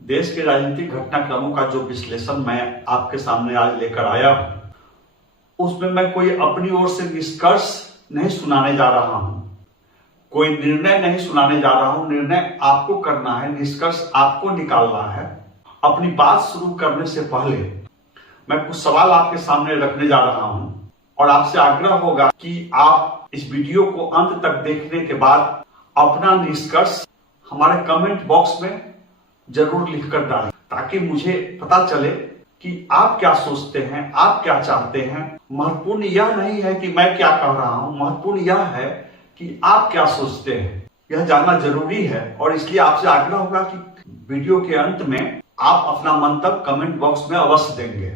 देश के राजनीतिक घटनाक्रमों का जो विश्लेषण मैं आपके सामने आज लेकर आया हूं, उसमें मैं कोई अपनी ओर से निष्कर्ष नहीं सुनाने जा रहा हूं, कोई निर्णय नहीं सुनाने जा रहा हूं। निर्णय आपको करना है, निष्कर्ष आपको निकालना है। अपनी बात शुरू करने से पहले मैं कुछ सवाल आपके सामने रखने जा रहा हूं और आपसे आग्रह होगा कि आप इस वीडियो को अंत तक देखने के बाद अपना निष्कर्ष हमारे कमेंट बॉक्स में जरूर लिखकर डालें, ताकि मुझे पता चले कि आप क्या सोचते हैं, आप क्या चाहते हैं। महत्वपूर्ण यह नहीं है कि मैं क्या कह रहा हूं, महत्वपूर्ण यह है कि आप क्या सोचते हैं। यह जानना जरूरी है और इसलिए आपसे आग्रह होगा कि वीडियो के अंत में आप अपना मंतव्य कमेंट बॉक्स में अवश्य देंगे।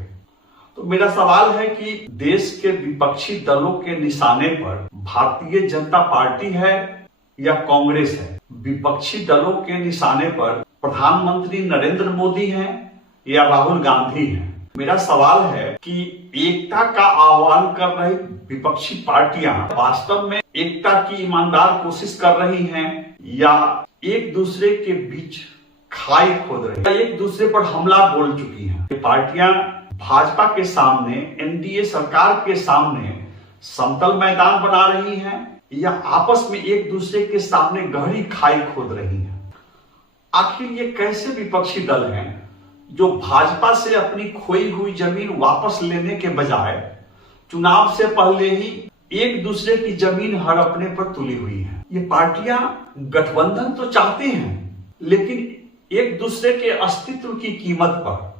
तो मेरा सवाल है कि देश के विपक्षी दलों के निशाने पर भारतीय जनता पार्टी है या कांग्रेस है? विपक्षी दलों के निशाने पर प्रधानमंत्री नरेंद्र मोदी हैं या राहुल गांधी हैं? मेरा सवाल है कि एकता का आह्वान कर रही विपक्षी पार्टियां वास्तव में एकता की ईमानदार कोशिश कर रही हैं या एक दूसरे के बीच खाई खोद रही हैं, एक दूसरे पर हमला बोल चुकी हैं? ये पार्टियां भाजपा के सामने, एनडीए सरकार के सामने समतल मैदान बना रही हैं या आपस में एक दूसरे के सामने गहरी खाई खोद रही हैं? आखिर ये कैसे विपक्षी दल हैं जो भाजपा से अपनी खोई हुई जमीन वापस लेने के बजाय चुनाव से पहले ही एक दूसरे की जमीन हड़पने पर तुली हुई है? ये पार्टियां गठबंधन तो चाहती हैं, लेकिन एक दूसरे के अस्तित्व की कीमत पर।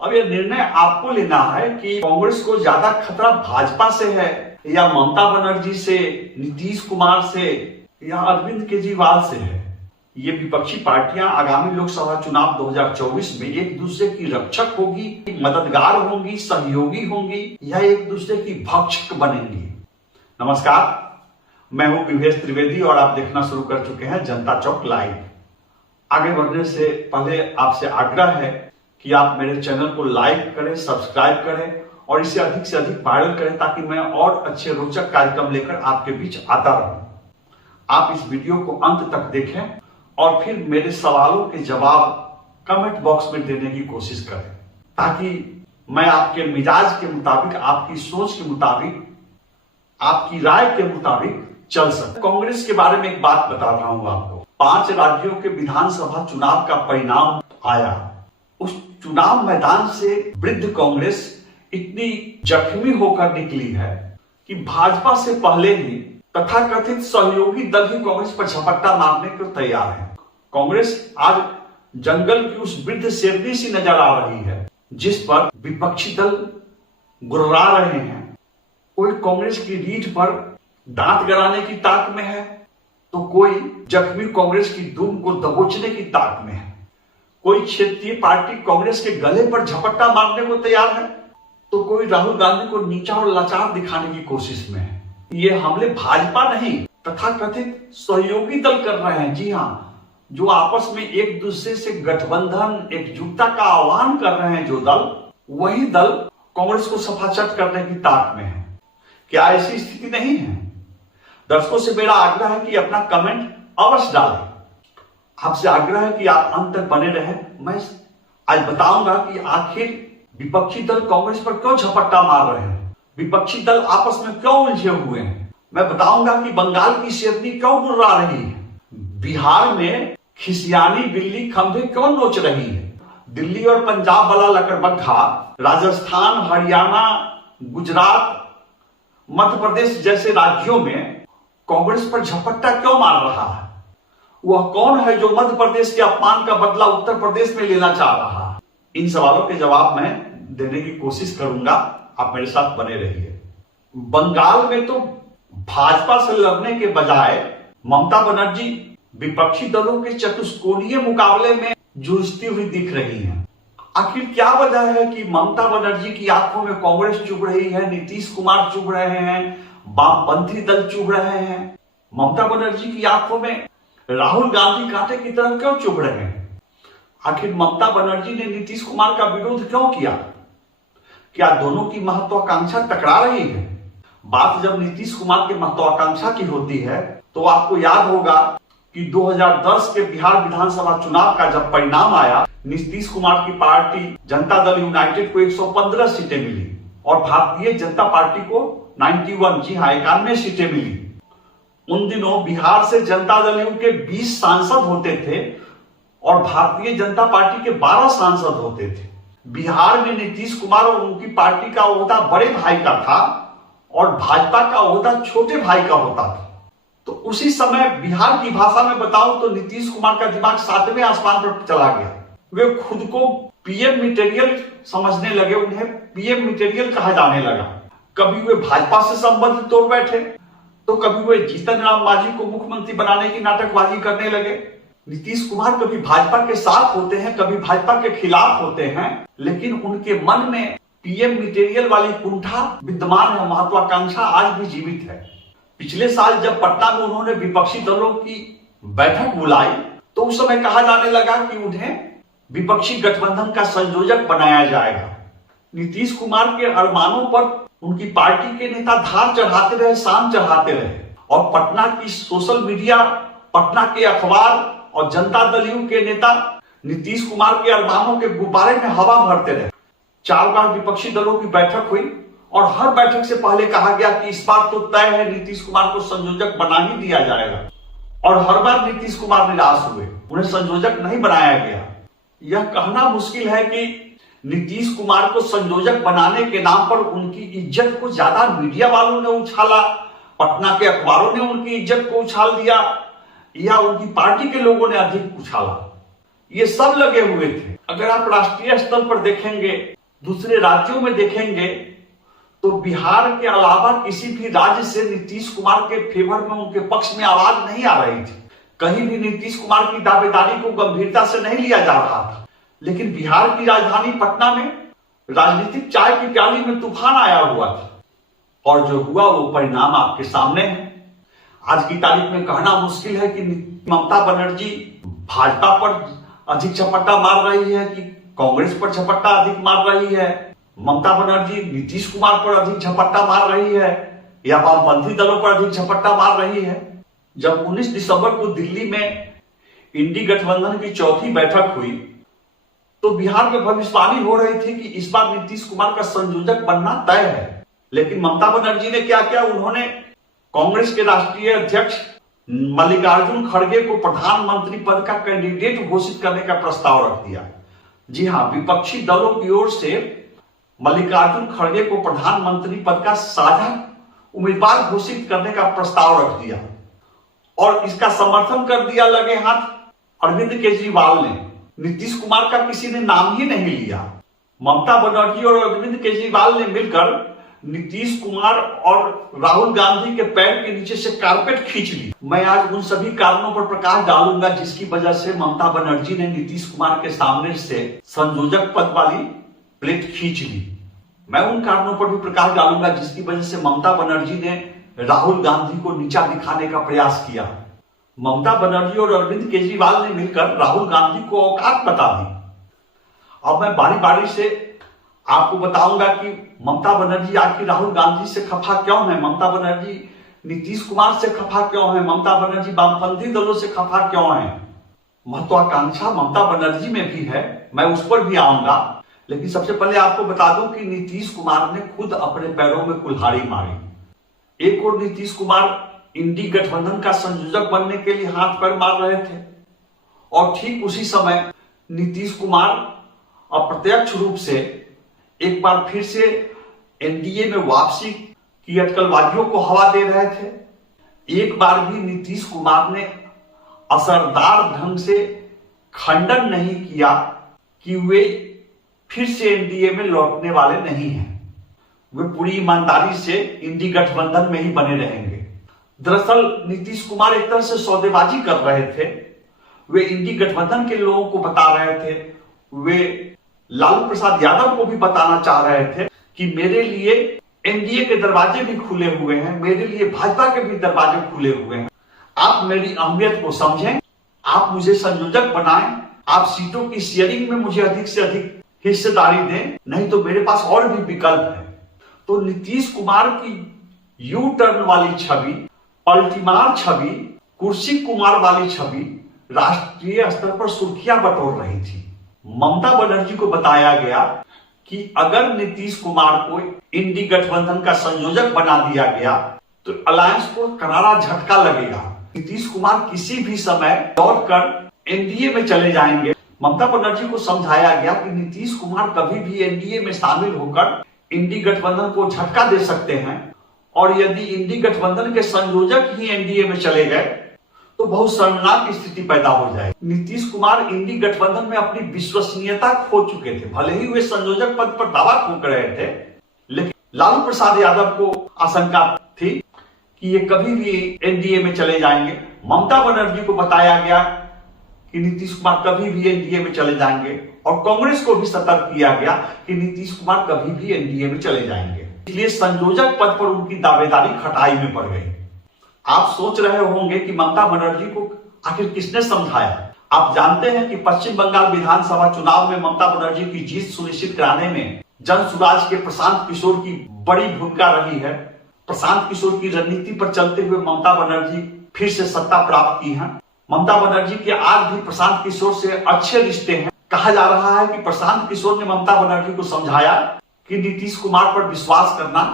अब यह निर्णय आपको लेना है कि कांग्रेस को ज्यादा खतरा भाजपा से है या ममता बनर्जी से, नीतीश कुमार से या अरविंद केजरीवाल से है। ये विपक्षी पार्टियां आगामी लोकसभा चुनाव 2024 में एक दूसरे की रक्षक होगी, मददगार होंगी, सहयोगी होंगी या एक दूसरे की भक्षक बनेंगी? नमस्कार, मैं हूं विवेश त्रिवेदी और आप देखना शुरू कर चुके हैं जनता चौक लाइव। आगे बढ़ने से पहले आपसे आग्रह है कि आप मेरे चैनल को लाइक करें, सब्सक्राइब करें और इसे अधिक से अधिक वायरल करें, ताकि मैं और अच्छे रोचक कार्यक्रम लेकर आपके बीच आता रहूं। आप इस वीडियो को अंत तक देखें और फिर मेरे सवालों के जवाब कमेंट बॉक्स में देने की कोशिश करें, ताकि मैं आपके मिजाज के मुताबिक, आपकी सोच के मुताबिक, आपकी राय के मुताबिक चल सकता। कांग्रेस के बारे में एक बात बता रहा हूं आपको। 5 राज्यों के विधानसभा चुनाव का परिणाम आया। उस चुनाव मैदान से वृद्ध कांग्रेस इतनी जख्मी होकर निकली है कि भाजपा से पहले ही तथाकथित सहयोगी दल ही कांग्रेस पर झपट्टा मारने को तैयार है। कांग्रेस आज जंगल की उस वृद्ध शेरनी सी नजर आ रही है जिस पर विपक्षी दल गुर्रा रहे हैं। कोई कांग्रेस की रीढ़ पर दांत गड़ाने की ताक में है तो कोई जख्मी कांग्रेस की दुम को दबोचने की ताक में है। कोई क्षेत्रीय पार्टी कांग्रेस के गले पर झपट्टा मारने को तैयार है तो कोई राहुल गांधी को नीचा और लाचार दिखाने की कोशिश में है। ये हमले भाजपा नहीं, तथाकथित सहयोगी दल कर रहे हैं। जी हाँ, जो आपस में एक दूसरे से गठबंधन, एकजुटता का आह्वान कर रहे हैं जो दल, वही दल कांग्रेस को सफाचट करने की ताक में है। क्या ऐसी स्थिति नहीं है? दर्शकों से मेरा आग्रह है कि अपना कमेंट अवश्य डालें। आपसे आग्रह है कि आप अंत तक बने रहें। मैं आज बताऊंगा कि आखिर विपक्षी दल कांग्रेस पर क्यों झपट्टा मार रहे हैं, विपक्षी दल आपस में क्यों उलझे हुए हैं। मैं बताऊंगा कि बंगाल की शेरनी क्यों गुर्रा रही है, बिहार में खिसियानी बिल्ली खंभे क्यों नोच रही है, दिल्ली और पंजाब वाला लकड़बग्घा राजस्थान, हरियाणा, गुजरात, मध्य प्रदेश जैसे राज्यों में कांग्रेस पर झपट्टा क्यों मार रहा है। वह कौन है जो मध्य प्रदेश के अपमान का बदला उत्तर प्रदेश में लेना चाह रहा है? इन सवालों के जवाब मैं देने की कोशिश करूंगा। आप मेरे साथ बने रहिए। बंगाल में तो भाजपा से लड़ने के बजाय ममता बनर्जी विपक्षी दलों के चतुष्कोणीय मुकाबले में जूझती हुई दिख रही हैं। आखिर क्या वजह है कि ममता बनर्जी की आंखों में कांग्रेस चुभ रही है, नीतीश कुमार चुभ रहे हैं, वामपंथी दल चुभ रहे हैं? ममता बनर्जी की आंखों में राहुल गांधी कांटे की तरह क्यों चुभ रहे हैं? आखिर ममता बनर्जी ने नीतीश कुमार का विरोध क्यों किया? क्या दोनों की महत्वाकांक्षा टकरा रही है? बात जब नीतीश कुमार की महत्वाकांक्षा की होती है तो आपको याद होगा कि 2010 के बिहार विधानसभा चुनाव का जब परिणाम आया, नीतीश कुमार की पार्टी जनता दल यूनाइटेड को 115 सीटें मिली और भारतीय जनता पार्टी को 91, जी हाँ 91 सीटें मिली। उन दिनों बिहार से जनता दल यू के 20 सांसद होते थे और भारतीय जनता पार्टी के 12 सांसद होते थे। बिहार में नीतीश कुमार और उनकी पार्टी का ओहदा बड़े भाई का था और भाजपा का ओहदा छोटे भाई का होता था। तो उसी समय बिहार की भाषा में बताऊं तो नीतीश कुमार का दिमाग 7वें आसमान पर चला गया। वे खुद को पीएम मटेरियल समझने लगे, उन्हें पीएम मटेरियल कहा जाने लगा। कभी वे भाजपा से संबंध तोड़ बैठे तो कभी वे जीतन राम मांझी को मुख्यमंत्री बनाने की नाटकबाजी करने लगे। नीतीश कुमार कभी भाजपा के साथ होते हैं, कभी भाजपा के खिलाफ होते हैं, लेकिन उनके मन में पीएम मटेरियल वाली कुंठा विद्यमान है, महत्वाकांक्षा आज भी जीवित है। पिछले साल जब पटना में उन्होंने विपक्षी दलों की बैठक बुलाई तो उस समय कहा जाने लगा कि उन्हें विपक्षी गठबंधन का संयोजक बनाया जाएगा। नीतीश कुमार के अरमानों पर उनकी पार्टी के नेता धार चढ़ाते रहे, शान चढ़ाते रहे और पटना की सोशल मीडिया, पटना के अखबार और जनता दल यू के नेता नीतीश कुमार के अरमानों के गुब्बारे में हवा भरते रहे। 4 बार विपक्षी दलों की बैठक हुई और हर बैठक से पहले कहा गया कि इस बार तो तय है नीतीश कुमार को संयोजक बना ही दिया जाएगा और हर बार नीतीश कुमार निराश हुए, उन्हें संयोजक नहीं बनाया गया। यह कहना मुश्किल है कि नीतीश कुमार को संयोजक बनाने के नाम पर उनकी इज्जत को ज्यादा मीडिया वालों ने उछाला, पटना के अखबारों ने उनकी इज्जत को उछाल दिया या उनकी पार्टी के लोगों ने अधिक उछाला। ये सब लगे हुए थे। अगर आप राष्ट्रीय स्तर पर देखेंगे, दूसरे राज्यों में देखेंगे तो बिहार के अलावा किसी भी राज्य से नीतीश कुमार के फेवर में, उनके पक्ष में आवाज नहीं आ रही थी। कहीं भी नीतीश कुमार की दावेदारी को गंभीरता से नहीं लिया जा रहा था। लेकिन बिहार की राजधानी पटना में राजनीतिक चाय की प्याली में तूफान आया हुआ था और जो हुआ वो परिणाम आपके सामने है। आज की तारीख में कहना मुश्किल है कि ममता बनर्जी भाजपा पर अधिक झपट्टा मार रही है कि कांग्रेस पर झपट्टा अधिक मार रही है, ममता बनर्जी नीतीश कुमार पर अधिक झपट्टा मार रही है या वामपंथी दलों पर अधिक झपट्टा मार रही है। जब 19 दिसंबर को दिल्ली में इंडी गठबंधन की चौथी बैठक हुई तो बिहार में भविष्यवाणी हो रही थी कि इस बार नीतीश कुमार का संयोजक बनना तय है। लेकिन ममता बनर्जी ने क्या किया, उन्होंने कांग्रेस के राष्ट्रीय अध्यक्ष मल्लिकार्जुन खड़गे को प्रधानमंत्री पद का कैंडिडेट घोषित करने का प्रस्ताव रख दिया। जी हां, विपक्षी दलों की ओर से मल्लिकार्जुन खड़गे को प्रधानमंत्री पद का साझा उम्मीदवार घोषित करने का प्रस्ताव रख दिया और इसका समर्थन कर दिया लगे हाथ अरविंद केजरीवाल ने। नीतीश कुमार का किसी ने नाम ही नहीं लिया। ममता बनर्जी और अरविंद केजरीवाल ने मिलकर नीतीश कुमार और राहुल गांधी के पैर के नीचे से कारपेट खींच ली। मैं आज उन सभी कारणों पर प्रकाश डालूंगा जिसकी वजह से ममता बनर्जी ने नीतीश कुमार के सामने से संयोजक पद वाली प्लेट खींच ली। मैं उन कारणों पर भी प्रकाश डालूंगा जिसकी वजह से ममता बनर्जी ने राहुल गांधी को नीचा दिखाने का प्रयास किया। ममता बनर्जी और अरविंद केजरीवाल ने मिलकर राहुल गांधी को औकात बता दी। अब मैं बारी बारी से आपको बताऊंगा कि ममता बनर्जी आखिर राहुल गांधी से खफा क्यों है, ममता बनर्जी नीतीश कुमार से खफा क्यों है, ममता बनर्जी वामपंथी दलों से खफा क्यों है। महत्वाकांक्षा ममता बनर्जी में भी है, मैं उस पर भी आऊंगा। लेकिन सबसे पहले आपको बता दूं कि नीतीश कुमार ने खुद अपने पैरों में कुल्हाड़ी मारी। एक और नीतीश कुमार इंडी गठबंधन का संयोजक बनने के लिए हाथ पैर मार रहे थे और ठीक उसी समय नीतीश कुमार अप्रत्यक्ष रूप से एक बार फिर से एनडीए में वापसी की अटकलबाजियों को हवा दे रहे थे। एक बार भी नीतीश कुमार ने असरदार ढंग से खंडन नहीं किया कि वे फिर से एनडीए में लौटने वाले नहीं हैं। वे पूरी ईमानदारी से इंडी गठबंधन में ही बने रहेंगे। दरअसल नीतीश कुमार एक तरह से सौदेबाजी कर रहे थे। वे इंडी गठबंधन के लोगों को बता रहे थे, वे लालू प्रसाद यादव को भी बताना चाह रहे थे कि मेरे लिए एनडीए के दरवाजे भी खुले हुए हैं, मेरे लिए भाजपा के भी दरवाजे खुले हुए हैं। आप मेरी अहमियत को समझें, आप मुझे संयोजक बनाएं, आप सीटों की शेयरिंग में मुझे अधिक से अधिक हिस्सेदारी दें, नहीं तो मेरे पास और भी विकल्प है। तो नीतीश कुमार की यू टर्न वाली छवि, पलटीमार छवि कुर्सी कुमार वाली छवि राष्ट्रीय स्तर पर सुर्खियां बटोर रही थी। ममता बनर्जी को बताया गया कि अगर नीतीश कुमार को इंडी गठबंधन का संयोजक बना दिया गया तो अलायंस को करारा झटका लगेगा। नीतीश कुमार किसी भी समय लौटकर एनडीए में चले जाएंगे। ममता बनर्जी को समझाया गया कि नीतीश कुमार कभी भी एनडीए में शामिल होकर इंडी गठबंधन को झटका दे सकते हैं और यदि इंडी गठबंधन के संयोजक ही एनडीए में चले गए तो बहुत शर्मनाक स्थिति पैदा हो जाए। नीतीश कुमार इंडी गठबंधन में अपनी विश्वसनीयता खो चुके थे। भले ही वे संयोजक पद पर दावा ठोक रहे थे, लेकिन लालू प्रसाद यादव को आशंका थी कि ये कभी भी एनडीए में चले जाएंगे। ममता बनर्जी को बताया गया कि नीतीश कुमार कभी भी एनडीए में चले जाएंगे और कांग्रेस को भी सतर्क किया गया कि नीतीश कुमार कभी भी एनडीए में चले जाएंगे। इसलिए संयोजक पद पर उनकी दावेदारी खटाई में पड़ गई। आप सोच रहे होंगे कि ममता बनर्जी को आखिर किसने समझाया। आप जानते हैं कि पश्चिम बंगाल विधानसभा चुनाव में ममता बनर्जी की जीत सुनिश्चित कराने में जन सुराज के प्रशांत किशोर की बड़ी भूमिका रही है। प्रशांत किशोर की रणनीति पर चलते हुए ममता बनर्जी फिर से सत्ता प्राप्त की है। ममता बनर्जी के आज भी प्रशांत किशोर से अच्छे रिश्ते हैं। कहा जा रहा है कि प्रशांत किशोर ने ममता बनर्जी को समझाया कि नीतीश कुमार पर विश्वास करना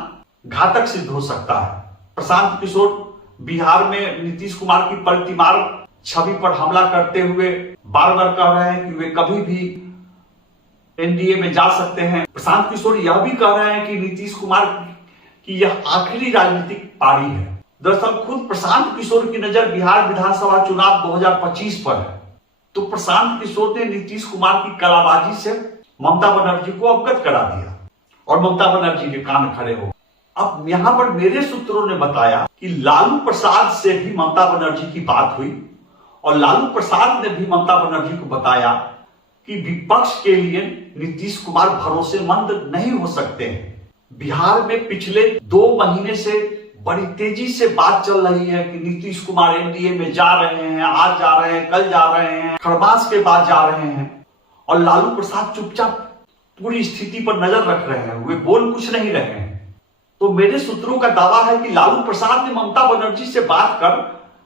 घातक सिद्ध हो सकता है। प्रशांत किशोर बिहार में नीतीश कुमार की पलटीमार छवि पर हमला करते हुए बार बार कह रहे हैं कि वे कभी भी एनडीए में जा सकते हैं। प्रशांत किशोर यह भी कह रहे हैं कि नीतीश कुमार की यह आखिरी राजनीतिक पारी है। दरअसल खुद प्रशांत किशोर की नजर बिहार विधानसभा चुनाव 2025 पर है। तो प्रशांत किशोर ने नीतीश कुमार की कलाबाजी से ममता बनर्जी को अवगत करा दिया और ममता बनर्जी के कान खड़े हो। अब यहां पर मेरे सूत्रों ने बताया कि लालू प्रसाद से भी ममता बनर्जी की बात हुई और लालू प्रसाद ने भी ममता बनर्जी को बताया कि विपक्ष के लिए नीतीश कुमार भरोसेमंद नहीं हो सकते हैं। बिहार में पिछले 2 महीने से बड़ी तेजी से बात चल रही है कि नीतीश कुमार एनडीए में जा रहे हैं, आज जा रहे हैं, कल जा रहे हैं, खरमास के बाद जा रहे हैं और लालू प्रसाद चुपचाप पूरी स्थिति पर नजर रख रहे हैं। वे बोल कुछ नहीं रहे हैं। तो मेरे सूत्रों का दावा है कि लालू प्रसाद ने ममता बनर्जी से बात कर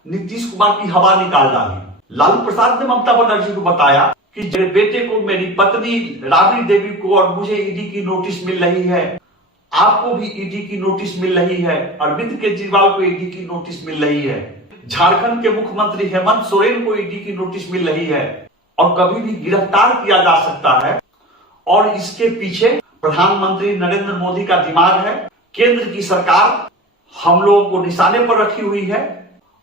नीतीश कुमार की हवा निकाल डाली। लालू प्रसाद ने ममता बनर्जी को बताया कि मेरे बेटे को, मेरी पत्नी राबड़ी देवी को और मुझे ईडी की नोटिस मिल रही है, आपको भी ईडी की नोटिस मिल रही है, अरविंद केजरीवाल को ईडी की नोटिस मिल रही है, झारखंड के मुख्यमंत्री हेमंत सोरेन को ईडी की नोटिस मिल रही है और कभी भी गिरफ्तार किया जा सकता है। और इसके पीछे प्रधानमंत्री नरेंद्र मोदी का दिमाग है। केंद्र की सरकार हम लोगों को निशाने पर रखी हुई है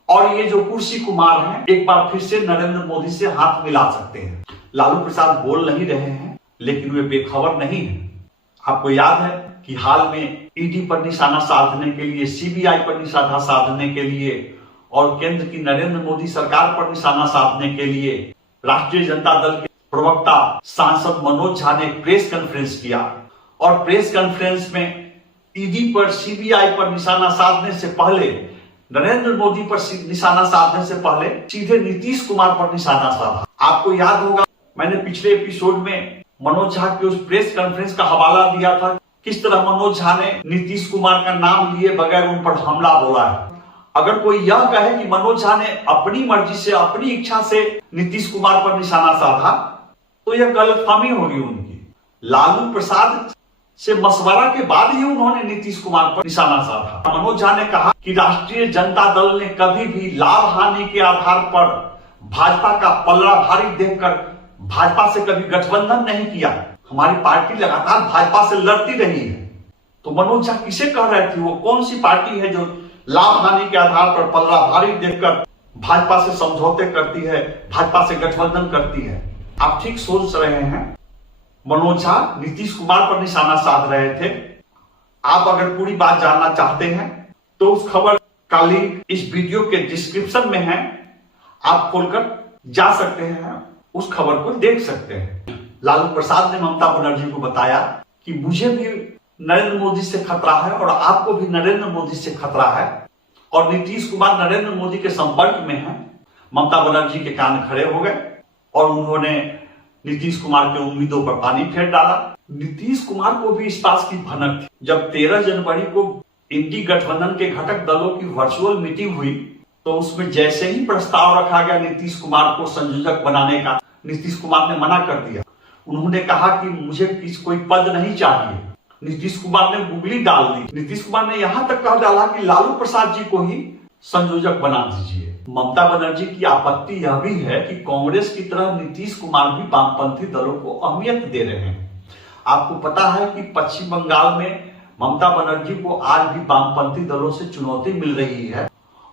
और ये जो कुर्सी कुमार हैं एक बार फिर से नरेंद्र मोदी से हाथ मिला सकते हैं। लालू प्रसाद बोल नहीं रहे हैं, लेकिन वे बेखबर नहीं है। आपको याद है कि हाल में ईडी पर निशाना साधने के लिए, सीबीआई पर निशाना साधने के लिए और केंद्र की नरेंद्र मोदी सरकार पर निशाना साधने के लिए राष्ट्रीय जनता दल के प्रवक्ता सांसद मनोज झा ने प्रेस कॉन्फ्रेंस किया और प्रेस कॉन्फ्रेंस में ईडी पर, सीबीआई पर निशाना साधने से पहले, नरेंद्र मोदी पर निशाना साधने से पहले सीधे नीतीश कुमार पर निशाना साधा। आपको याद होगा मैंने पिछले एपिसोड में मनोज झा की उस प्रेस कॉन्फ्रेंस का हवाला दिया था, किस तरह मनोज झा ने नीतीश कुमार का नाम लिए बगैर उन पर हमला बोला है। अगर कोई यह कहे कि मनोज झा ने अपनी मर्जी से, अपनी इच्छा से नीतीश कुमार पर निशाना साधा तो यह गलतफहमी होगी उनकी। लालू प्रसाद से मशवरा के बाद ही उन्होंने नीतीश कुमार पर निशाना साधा। मनोज झा ने कहा कि राष्ट्रीय जनता दल ने कभी भी लाभ हानि के आधार पर भाजपा का पलड़ा भारी देखकर भाजपा से कभी गठबंधन नहीं किया। हमारी पार्टी लगातार भाजपा से लड़ती रही है। तो मनोज झा किसे कह रहे थे? वो कौन सी पार्टी है जो लाभ हानि के आधार पर पलड़ा भारी देखकर भाजपा से समझौते करती है, भाजपा से गठबंधन करती है? आप ठीक सोच रहे हैं। मनोज झा नीतीश कुमार पर निशाना साध रहे थे। आप अगर पूरी बात जानना चाहते हैं तो उस खबर का लिंक इस वीडियो के डिस्क्रिप्शन में है, आप खोलकर जा सकते हैं, उस खबर को देख सकते हैं। लालू प्रसाद ने ममता बनर्जी को बताया कि मुझे भी नरेंद्र मोदी से खतरा है और आपको भी नरेंद्र मोदी से खतरा है और नीतीश कुमार नरेंद्र मोदी के संपर्क में है। ममता बनर्जी के कान खड़े हो गए और उन्होंने नीतीश कुमार के उम्मीदों पर पानी फेर डाला। नीतीश कुमार को भी इस बात की भनक थी। जब 13 जनवरी को इंडी गठबंधन के घटक दलों की वर्चुअल मीटिंग हुई तो उसमें जैसे ही प्रस्ताव रखा गया नीतीश कुमार को संयोजक बनाने का, नीतीश कुमार ने मना कर दिया। उन्होंने कहा कि मुझे कोई पद नहीं चाहिए। नीतीश कुमार ने गुगली डाल दी। नीतीश कुमार ने यहां तक कह डाला कि लालू प्रसाद जी को ही संयोजक बना दीजिए। ममता बनर्जी की आपत्ति यह भी है कि कांग्रेस की तरह नीतीश कुमार भी वामपंथी दलों को अहमियत दे रहे हैं। आपको पता है कि पश्चिम बंगाल में ममता बनर्जी को आज भी वामपंथी दलों से चुनौती मिल रही है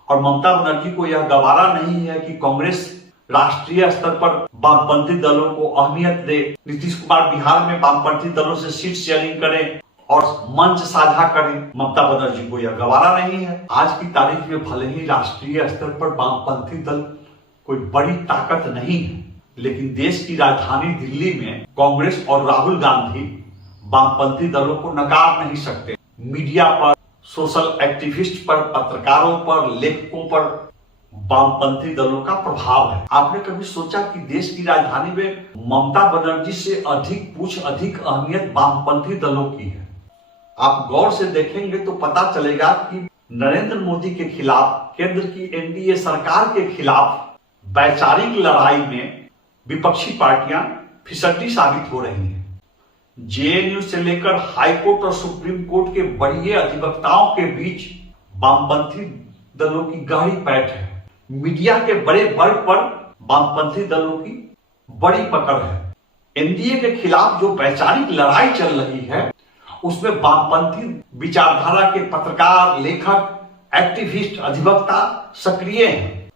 और ममता बनर्जी को यह गवारा नहीं है कि कांग्रेस राष्ट्रीय स्तर पर वामपंथी दलों को अहमियत दे। नीतीश कुमार बिहार में वामपंथी दलों से सीट शेयरिंग करें और मंच साझा करें। ममता बनर्जी को यह गवारा नहीं है। आज की तारीख में भले ही राष्ट्रीय स्तर पर वामपंथी दल कोई बड़ी ताकत नहीं है, लेकिन देश की राजधानी दिल्ली में कांग्रेस और राहुल गांधी वामपंथी दलों को नकार नहीं सकते। मीडिया पर, सोशल एक्टिविस्ट पर, पत्रकारों पर, लेखकों पर वामपंथी दलों का प्रभाव है। आपने कभी सोचा कि देश की राजधानी में ममता बनर्जी से अधिक अहमियत वामपंथी दलों की है? आप गौर से देखेंगे तो पता चलेगा कि नरेंद्र मोदी के खिलाफ, केंद्र की एनडीए सरकार के खिलाफ वैचारिक लड़ाई में विपक्षी पार्टियां फिसड्डी साबित हो रही हैं। जेएनयू से लेकर हाईकोर्ट और सुप्रीम कोर्ट के बड़े अधिवक्ताओं के बीच वामपंथी दलों की गहरी पैठ है। मीडिया के बड़े वर्ग पर वामपंथी दलों की बड़ी पकड़ है। एनडीए के खिलाफ जो वैचारिक लड़ाई चल रही है उसमें वामपंथी विचारधारा के पत्रकार, लेखक, एक्टिविस्ट, अधिवक्ता सक्रिय हैं।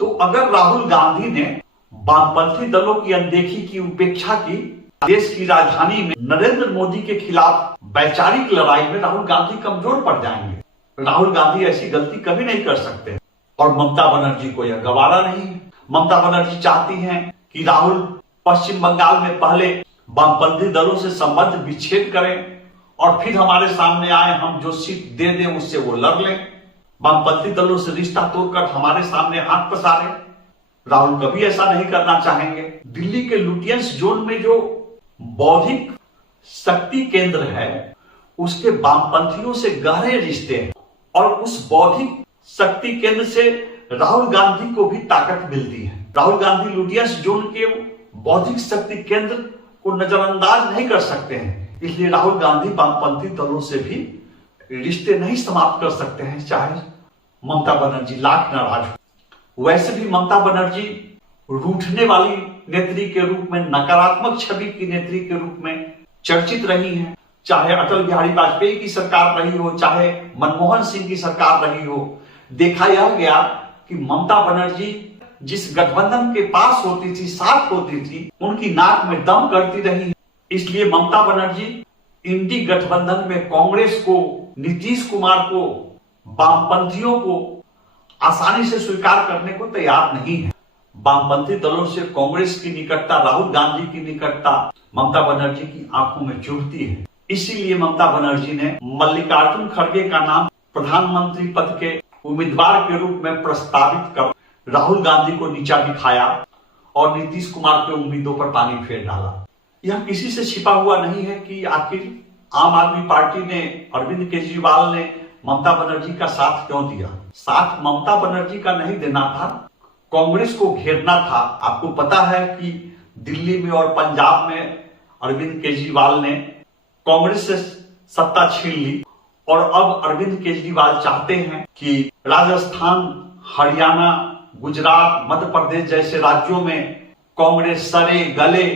तो अगर राहुल गांधी ने वामपंथी दलों की अनदेखी की, उपेक्षा की, देश की राजधानी में नरेंद्र मोदी के खिलाफ वैचारिक लड़ाई में राहुल गांधी कमजोर पड़ जाएंगे। राहुल गांधी ऐसी गलती कभी नहीं कर सकते और ममता बनर्जी को यह गवारा नहीं है। ममता बनर्जी चाहती हैं कि राहुल पश्चिम बंगाल में पहले वामपंथी दलों से संबंध विच्छेद करें और फिर हमारे सामने आए, हम जो सीट दे दें उससे वो लड़ लें, वामपंथी दलों से रिश्ता तोड़कर हमारे सामने हाथ पसारें। राहुल कभी ऐसा नहीं करना चाहेंगे। दिल्ली के लुटियंस जोन में जो बौद्धिक शक्ति केंद्र है उसके वामपंथियों से गहरे रिश्ते हैं और उस बौद्धिक शक्ति केंद्र से राहुल गांधी को भी ताकत मिलती है। राहुल गांधी लुटियंस जोन के बौद्धिक शक्ति केंद्र को नजरअंदाज नहीं कर सकते हैं, इसलिए राहुल गांधी वामपंथी दलों से भी रिश्ते नहीं समाप्त कर सकते हैं, चाहे ममता बनर्जी लाख नाराज हो। वैसे भी ममता बनर्जी रूठने वाली नेत्री के रूप में, नकारात्मक छवि की नेत्री के रूप में चर्चित रही हैं। चाहे अटल बिहारी वाजपेयी की सरकार रही हो, चाहे मनमोहन सिंह की सरकार रही हो, देखा यह गया कि ममता बनर्जी जिस गठबंधन के पास होती थी, साथ होती थी, उनकी नाक में दम करती रही। इसलिए ममता बनर्जी इंडी गठबंधन में कांग्रेस को, नीतीश कुमार को, वामपंथियों को आसानी से स्वीकार करने को तैयार नहीं है। वामपंथी दलों से कांग्रेस की निकटता, राहुल गांधी की निकटता ममता बनर्जी की आंखों में चुभती है। इसीलिए ममता बनर्जी ने मल्लिकार्जुन खड़गे का नाम प्रधानमंत्री पद के उम्मीदवार के रूप में प्रस्तावित कर राहुल गांधी को नीचा दिखाया और नीतीश कुमार के उम्मीदों पर पानी फेर डाला। यह किसी से छिपा हुआ नहीं है कि आखिर आम आदमी पार्टी ने, अरविंद केजरीवाल ने ममता बनर्जी का साथ क्यों दिया। साथ ममता बनर्जी का नहीं देना था, कांग्रेस को घेरना था। आपको पता है कि दिल्ली में और पंजाब में अरविंद केजरीवाल ने कांग्रेस से सत्ता छीन ली और अब अरविंद केजरीवाल चाहते हैं कि राजस्थान, हरियाणा, गुजरात, मध्य प्रदेश जैसे राज्यों में कांग्रेस सरे गले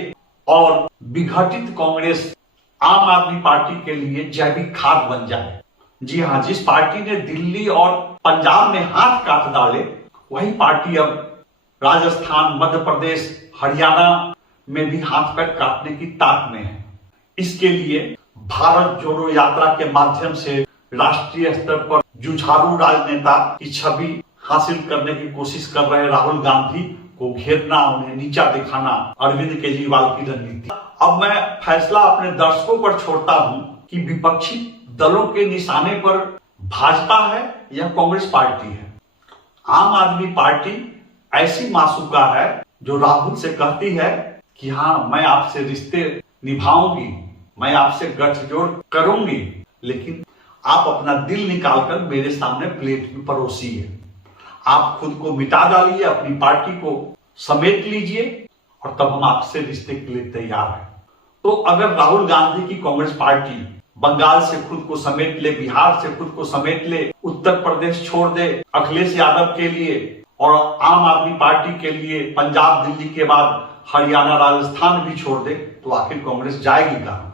और विघटित कांग्रेस आम आदमी पार्टी के लिए जैविक खाद बन जाए। जी हां, जिस पार्टी ने दिल्ली और पंजाब में हाथ काट डाले, वही पार्टी अब राजस्थान, मध्य प्रदेश, हरियाणा में भी हाथ पैर काटने की ताक में है। इसके लिए भारत जोड़ो यात्रा के माध्यम से राष्ट्रीय स्तर पर जुझारू राजनेता की छवि हासिल करने की कोशिश कर रहे राहुल गांधी को घेरना, उन्हें नीचा दिखाना अरविंद केजरीवाल की रणनीति। अब मैं फैसला अपने दर्शकों पर छोड़ता हूं कि विपक्षी दलों के निशाने पर भाजपा है या कांग्रेस पार्टी है। आम आदमी पार्टी ऐसी मासूका है जो राहुल से कहती है कि हाँ, मैं आपसे रिश्ते निभाऊंगी, मैं आपसे गठजोड़ करूंगी, लेकिन आप अपना दिल निकालकर मेरे सामने प्लेट में परोसिए। आप खुद को मिटा डालिए, अपनी पार्टी को समेट लीजिए और तब हम आपसे रिश्ते के लिए तैयार हैं। तो अगर राहुल गांधी की कांग्रेस पार्टी बंगाल से खुद को समेट ले, बिहार से खुद को समेट ले, उत्तर प्रदेश छोड़ दे अखिलेश यादव के लिए और आम आदमी पार्टी के लिए पंजाब दिल्ली के बाद हरियाणा राजस्थान भी छोड़ दे, तो आखिर कांग्रेस जाएगी कहां?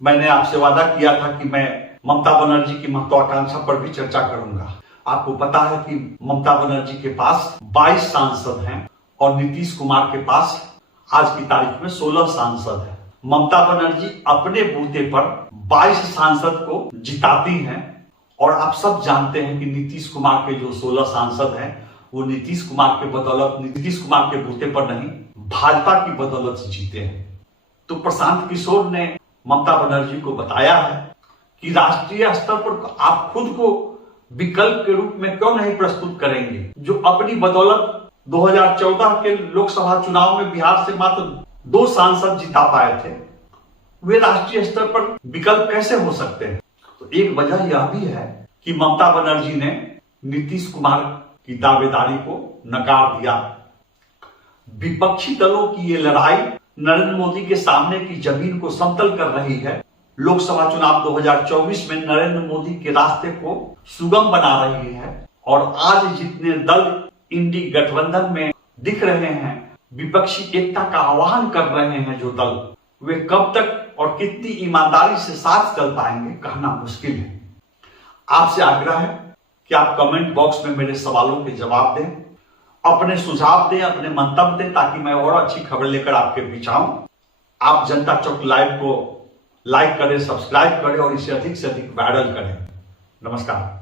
मैंने आपसे वादा किया था कि मैं ममता बनर्जी की महत्वाकांक्षा पर भी चर्चा करूंगा। आपको पता है कि ममता बनर्जी के पास 22 सांसद हैं और नीतीश कुमार के पास आज की तारीख में 16 सांसद हैं। ममता बनर्जी अपने बूते पर 22 सांसद को जिताती हैं और आप सब जानते हैं कि नीतीश कुमार के जो 16 सांसद हैं वो नीतीश कुमार के बदौलत, नीतीश कुमार के बूते पर नहीं, भाजपा की बदौलत से जीते हैं। तो प्रशांत किशोर ने ममता बनर्जी को बताया है कि राष्ट्रीय स्तर पर आप खुद को विकल्प के रूप में क्यों नहीं प्रस्तुत करेंगे? जो अपनी बदौलत 2014 के लोकसभा चुनाव में बिहार से मात्र 2 सांसद जिता पाए थे, वे राष्ट्रीय स्तर पर विकल्प कैसे हो सकते हैं? तो एक वजह यह भी है कि ममता बनर्जी ने नीतीश कुमार की दावेदारी को नकार दिया। विपक्षी दलों की ये लड़ाई नरेंद्र मोदी के सामने की जमीन को समतल कर रही है। लोकसभा चुनाव 2024 में नरेंद्र मोदी के रास्ते को सुगम बना रही है और आज जितने दल इंडी गठबंधन में दिख रहे हैं, विपक्षी एकता का आह्वान कर रहे हैं जो दल, वे कब तक और कितनी ईमानदारी से साथ चल पाएंगे कहना मुश्किल है। आपसे आग्रह है कि आप कमेंट बॉक्स में मेरे सवालों के जवाब दें, अपने सुझाव दें, अपने मंतव्य दें, ताकि मैं और अच्छी खबर लेकर आपके बीच आऊं। आप जनता चौक लाइव को लाइक करें, सब्सक्राइब करें और इसे अधिक से अधिक वायरल करें। नमस्कार।